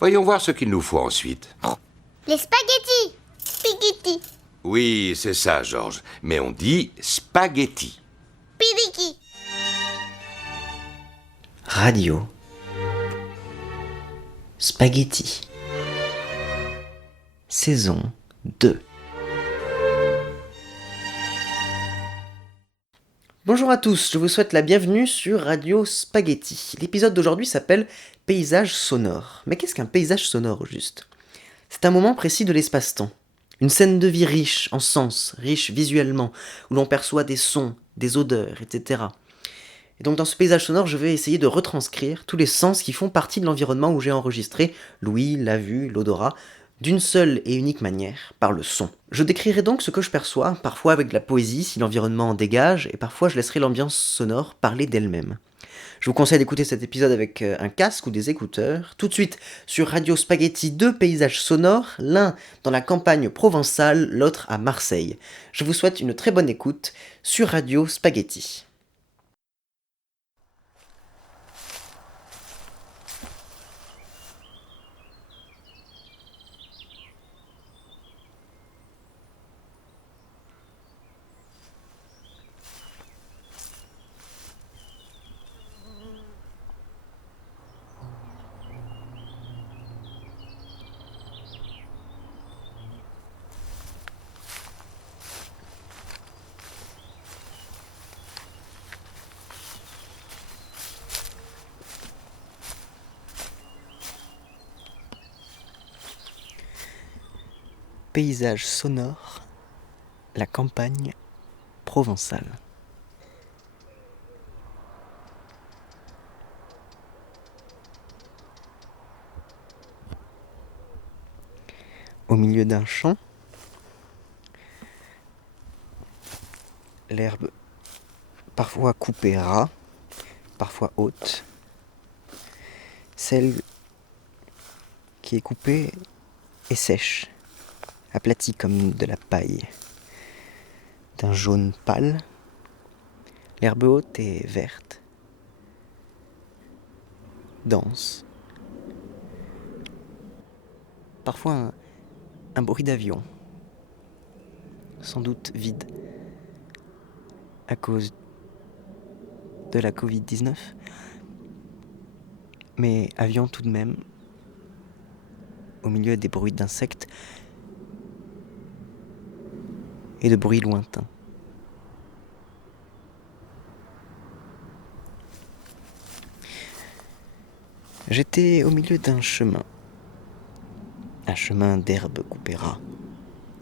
Voyons voir ce qu'il nous faut ensuite. Les spaghettis. Spaghetti. Oui, c'est ça, Georges. Mais on dit spaghetti. Pidiki. Radio. Spaghetti. Saison 2. Bonjour à tous, je vous souhaite la bienvenue sur Radio Spaghetti. L'épisode d'aujourd'hui s'appelle Paysage sonore. Mais qu'est-ce qu'un paysage sonore au juste ? C'est un moment précis de l'espace-temps. Une scène de vie riche en sens, riche visuellement, où l'on perçoit des sons, des odeurs, etc. Et donc dans ce paysage sonore, je vais essayer de retranscrire tous les sens qui font partie de l'environnement où j'ai enregistré l'ouïe, la vue, l'odorat, d'une seule et unique manière, par le son. Je décrirai donc ce que je perçois, parfois avec de la poésie si l'environnement en dégage, et parfois je laisserai l'ambiance sonore parler d'elle-même. Je vous conseille d'écouter cet épisode avec un casque ou des écouteurs. Tout de suite, sur Radio Spaghetti, 2 paysages sonores, l'un dans la campagne provençale, l'autre à Marseille. Je vous souhaite une très bonne écoute sur Radio Spaghetti. Paysage sonore, la campagne provençale. Au milieu d'un champ, l'herbe parfois coupée ras, parfois haute. Celle qui est coupée est sèche, aplatie comme de la paille, d'un jaune pâle. L'herbe haute est verte, dense. Parfois un bruit d'avion, sans doute vide, à cause de la Covid-19. Mais avion tout de même, au milieu des bruits d'insectes et de bruits lointains. J'étais au milieu d'un chemin d'herbes coupées ras,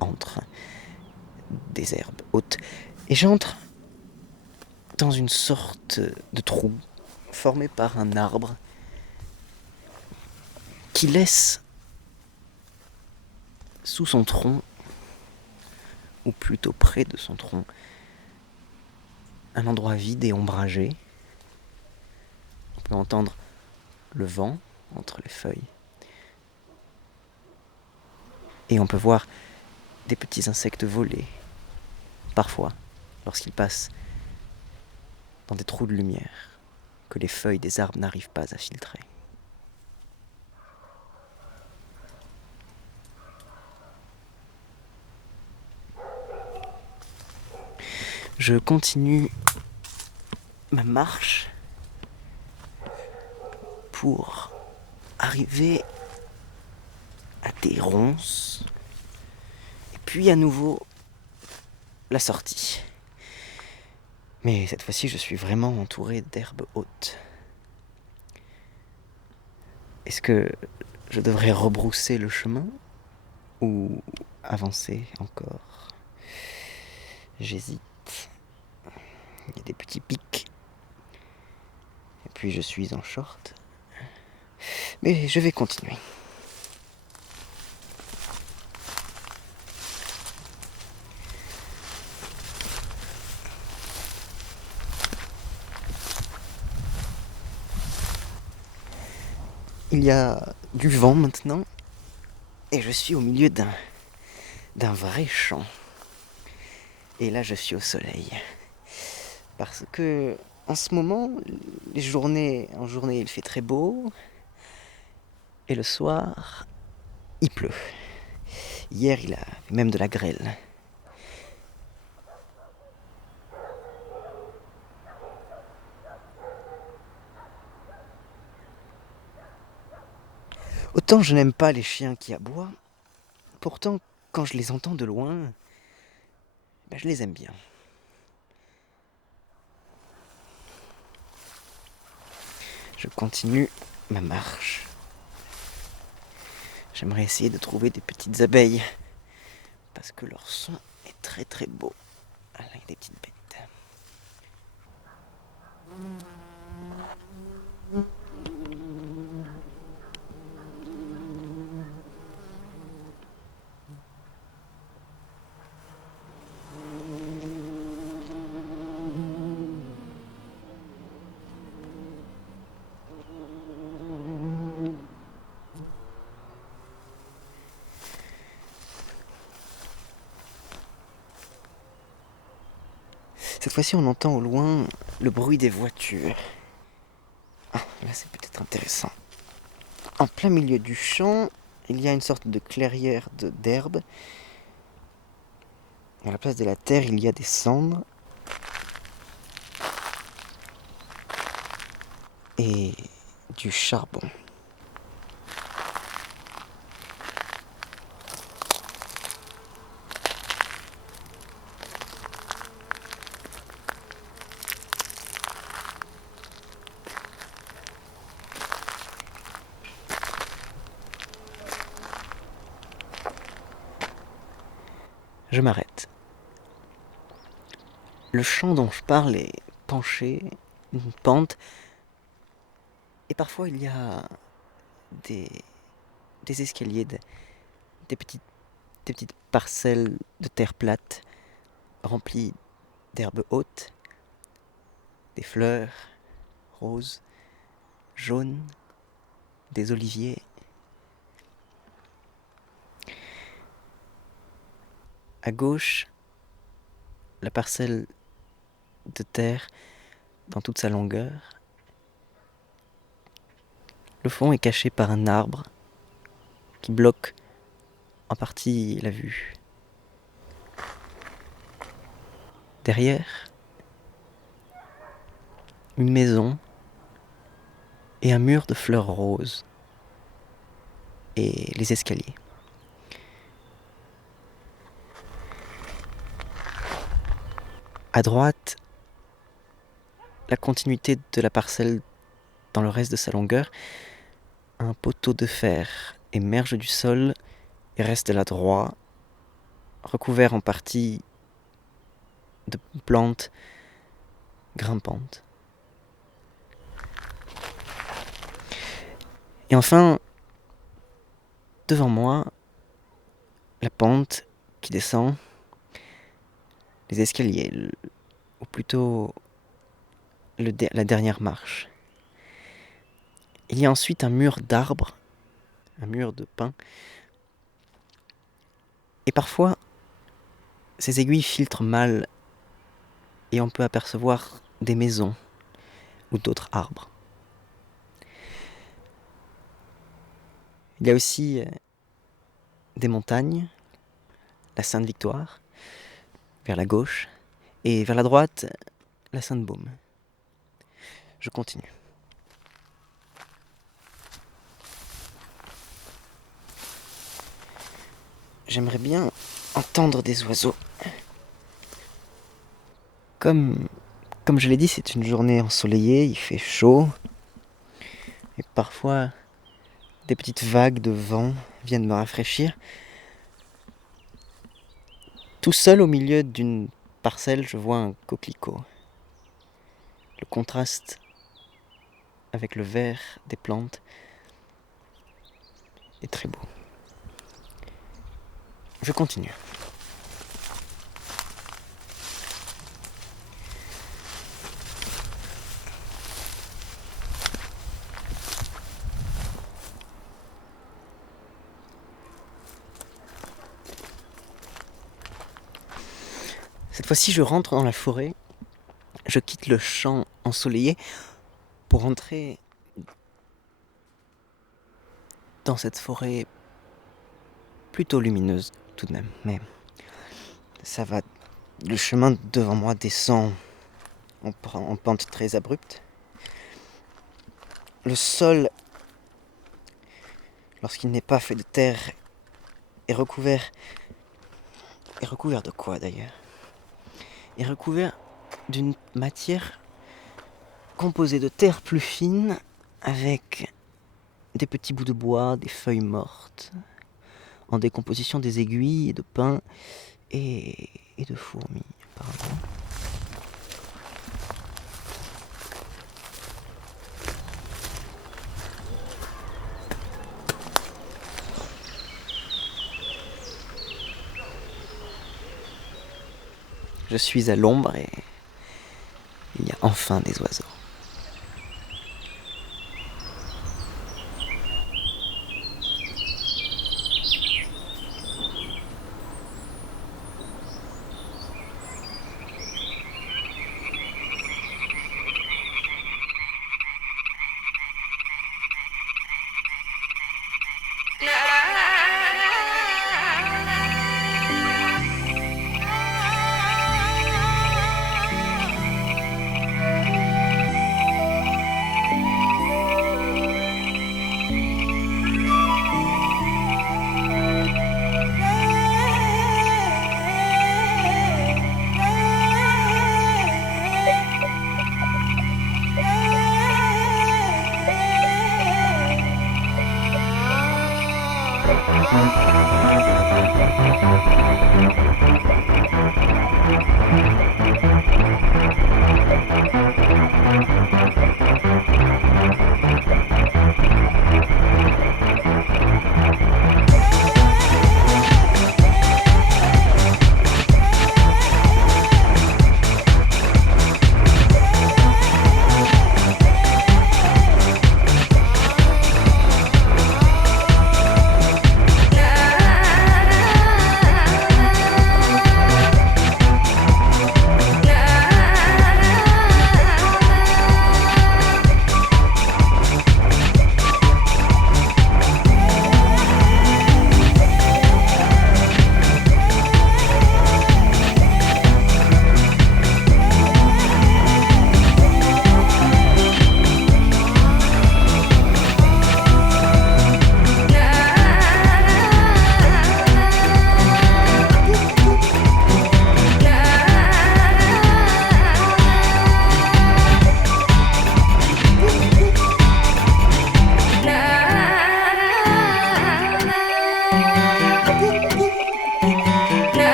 entre des herbes hautes, et j'entre dans une sorte de trou formé par un arbre qui laisse sous son tronc, ou plutôt près de son tronc, un endroit vide et ombragé. On peut entendre le vent entre les feuilles. Et on peut voir des petits insectes voler, parfois, lorsqu'ils passent dans des trous de lumière que les feuilles des arbres n'arrivent pas à filtrer. Je continue ma marche pour arriver à des ronces et puis à nouveau la sortie. Mais cette fois-ci, je suis vraiment entouré d'herbes hautes. Est-ce que je devrais rebrousser le chemin ou avancer encore ? J'hésite. Il y a des petits pics. Et puis je suis en short. Mais je vais continuer. Il y a du vent maintenant. Et je suis au milieu d'un vrai champ. Et là, je suis au soleil. Parce que en ce moment, en journée, il fait très beau. Et le soir, il pleut. Hier, il a même de la grêle. Autant je n'aime pas les chiens qui aboient, pourtant, quand je les entends de loin, je les aime bien. Je continue ma marche. J'aimerais essayer de trouver des petites abeilles, parce que leur son est très très beau. Avec des petites bêtes. Cette fois-ci, on entend au loin le bruit des voitures. Ah, là, c'est peut-être intéressant. En plein milieu du champ, il y a une sorte de clairière d'herbe. À la place de la terre, il y a des cendres. Et du charbon. Je m'arrête. Le champ dont je parle est penché, une pente, et parfois il y a des escaliers, des petites parcelles de terre plate remplies d'herbes hautes, des fleurs roses, jaunes, des oliviers. À gauche, la parcelle de terre dans toute sa longueur. Le fond est caché par un arbre qui bloque en partie la vue. Derrière, une maison et un mur de fleurs roses et les escaliers. À droite, la continuité de la parcelle dans le reste de sa longueur, un poteau de fer émerge du sol et reste là droit, recouvert en partie de plantes grimpantes. Et enfin, devant moi, la pente qui descend, les escaliers, ou plutôt la dernière marche. Il y a ensuite un mur d'arbres, un mur de pin, et parfois, ces aiguilles filtrent mal et on peut apercevoir des maisons ou d'autres arbres. Il y a aussi des montagnes, la Sainte-Victoire, vers la gauche, et vers la droite, la Sainte-Baume. Je continue. J'aimerais bien entendre des oiseaux. Comme je l'ai dit, c'est une journée ensoleillée, il fait chaud. Et parfois, des petites vagues de vent viennent me rafraîchir. Tout seul au milieu d'une parcelle, je vois un coquelicot. Le contraste avec le vert des plantes est très beau. Je continue. Cette fois-ci, je rentre dans la forêt. Je quitte le champ ensoleillé pour entrer dans cette forêt plutôt lumineuse tout de même. Mais ça va. Le chemin devant moi descend en pente très abrupte. Le sol, lorsqu'il n'est pas fait de terre, est recouvert. Est recouvert de quoi d'ailleurs? Est recouvert d'une matière composée de terre plus fine avec des petits bouts de bois, des feuilles mortes, en décomposition, des aiguilles et de pin et de fourmis apparemment. Je suis à l'ombre et il y a enfin des oiseaux.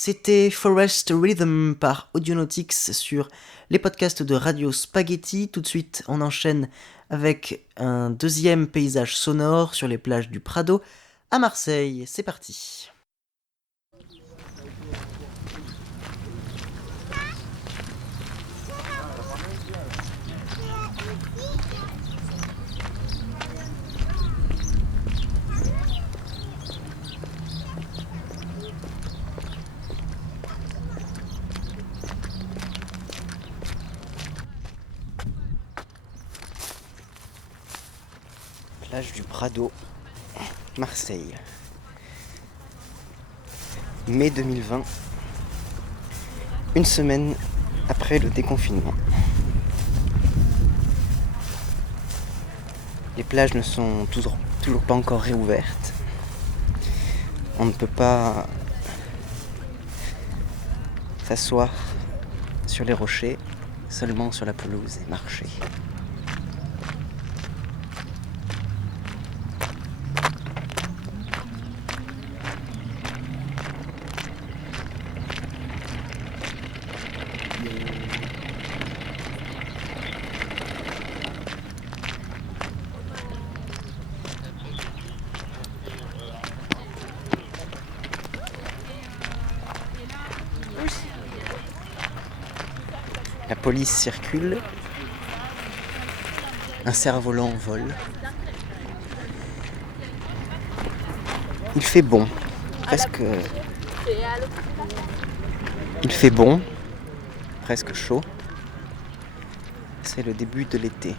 C'était Forest Rhythm par Audionautics sur les podcasts de Radio Spaghetti. Tout de suite, on enchaîne avec un deuxième paysage sonore sur les plages du Prado à Marseille. C'est parti. Plage du Prado, Marseille. Mai 2020, une semaine après le déconfinement. Les plages ne sont toujours pas encore réouvertes. On ne peut pas s'asseoir sur les rochers, seulement sur la pelouse et marcher. La police circule, un cerf-volant vole. Il fait bon, presque. Il fait bon, presque chaud. C'est le début de l'été,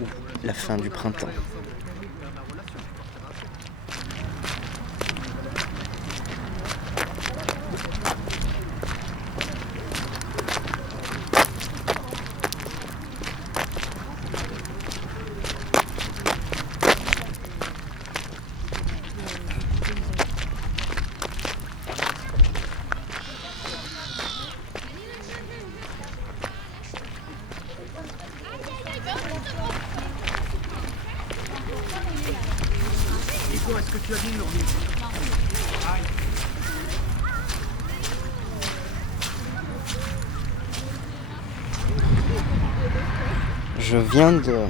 ou la fin du printemps. Est-ce que tu as dit non? Je viens de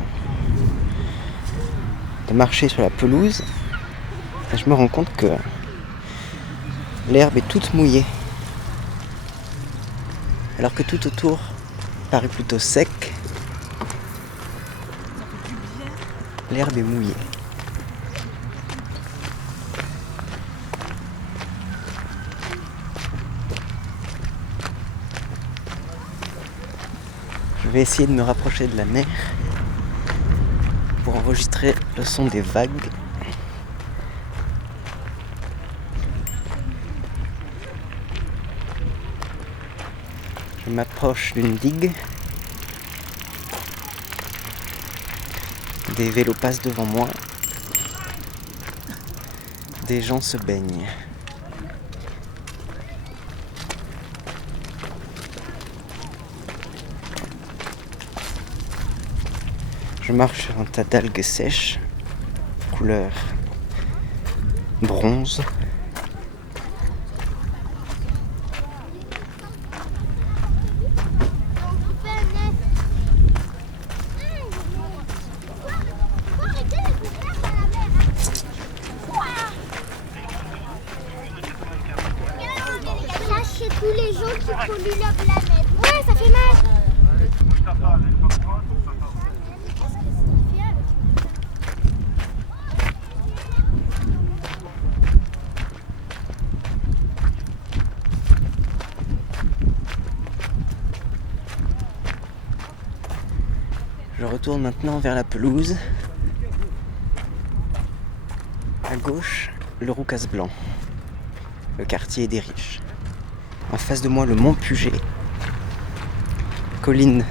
marcher sur la pelouse et je me rends compte que l'herbe est toute mouillée. Alors que tout autour paraît plutôt sec, l'herbe est mouillée. Je vais essayer de me rapprocher de la mer pour enregistrer le son des vagues. Je m'approche d'une digue. Des vélos passent devant moi. Des gens se baignent. Je marche sur un tas d'algues sèches, couleur bronze. Lâchez tous les gens qui polluent la planète. Ouais, ça fait mal. Je retourne maintenant vers la pelouse. À gauche, le Roucas Blanc, le quartier des riches. En face de moi, le mont Puget, colline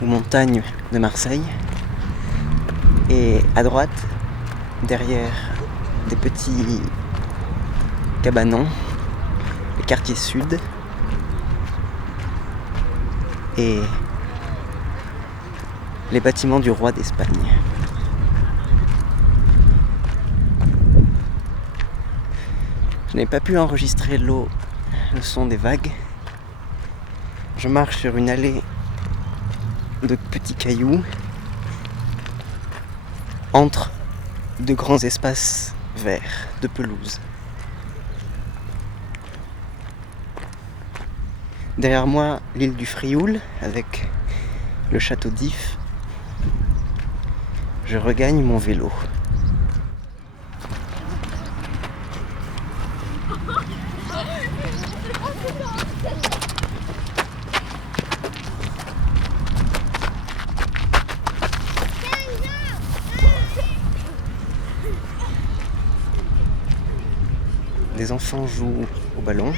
ou montagne de Marseille. Et à droite, derrière des petits cabanons, le quartier sud. Et les bâtiments du roi d'Espagne. Je n'ai pas pu enregistrer le son des vagues. Je marche sur une allée de petits cailloux entre de grands espaces verts de pelouse. Derrière moi, l'île du Frioul avec le château d'If. Je regagne mon vélo. Des enfants jouent au ballon,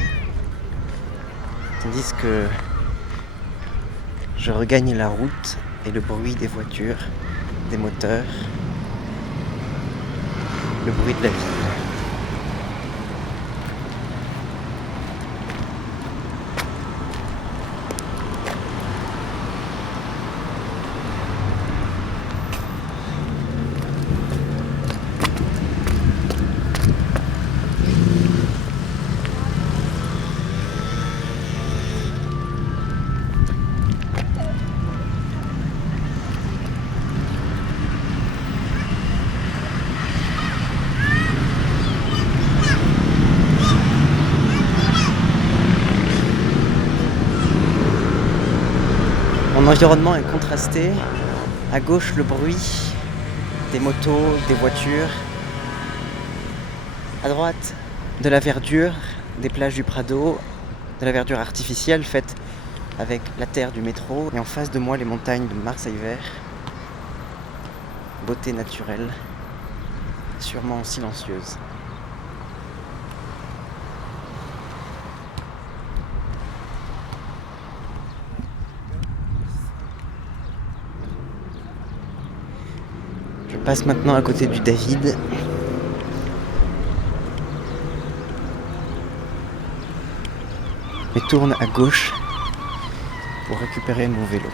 tandis que je regagne la route et le bruit des voitures, des moteurs, le bruit de la ville. Mon environnement est contrasté. À gauche, le bruit des motos, des voitures. À droite, de la verdure, des plages du Prado, de la verdure artificielle faite avec la terre du métro. Et en face de moi, les montagnes de Marseille-Vert. Beauté naturelle, sûrement silencieuse. Je passe maintenant à côté du David. Et tourne à gauche pour récupérer mon vélo.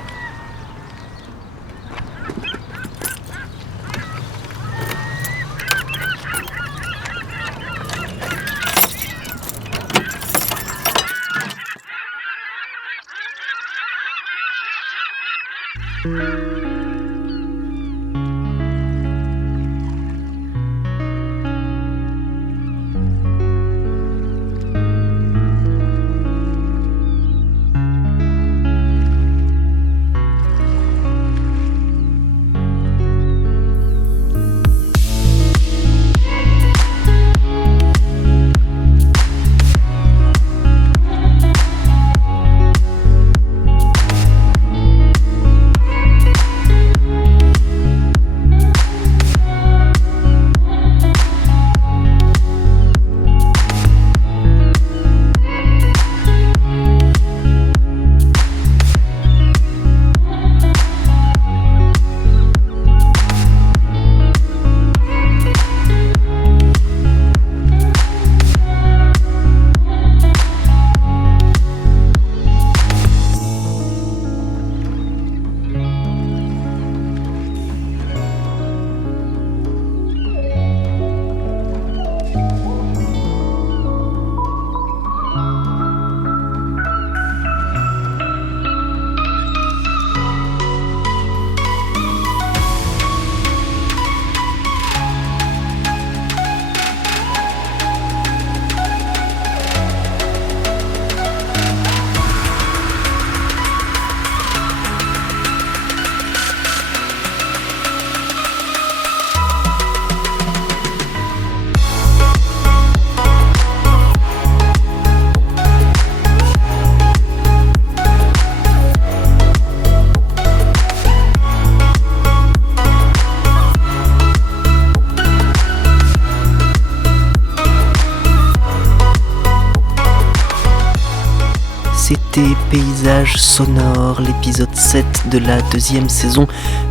C'était Paysage sonore, l'épisode 7 de la deuxième saison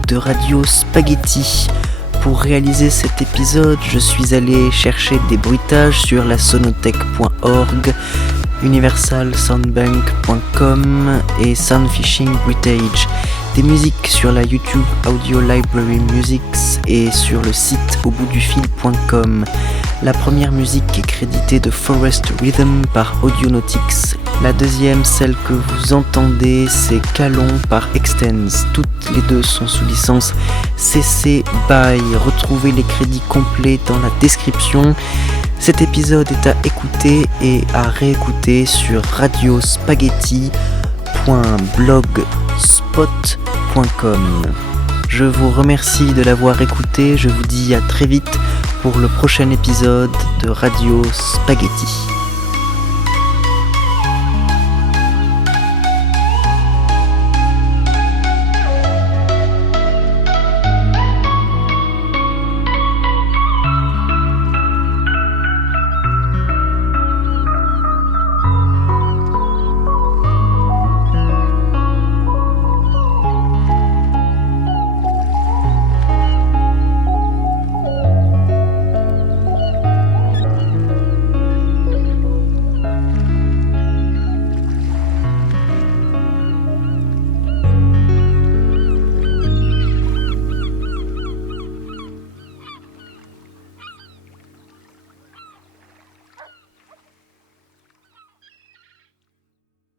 de Radio Spaghetti. Pour réaliser cet épisode, je suis allé chercher des bruitages sur la sonothèque.org, universalsoundbank.com et Soundfishing Bruitage. Des musiques sur la YouTube Audio Library Musics et sur le site auboutdufil.com. La première musique est créditée de Forest Rhythm par Audionautics. La deuxième, celle que vous entendez, c'est Calon par Extens. Toutes les deux sont sous licence CC BY. Retrouvez les crédits complets dans la description. Cet épisode est à écouter et à réécouter sur radiospaghetti.blogspot.com. Je vous remercie de l'avoir écouté. Je vous dis à très vite pour le prochain épisode de Radio Spaghetti.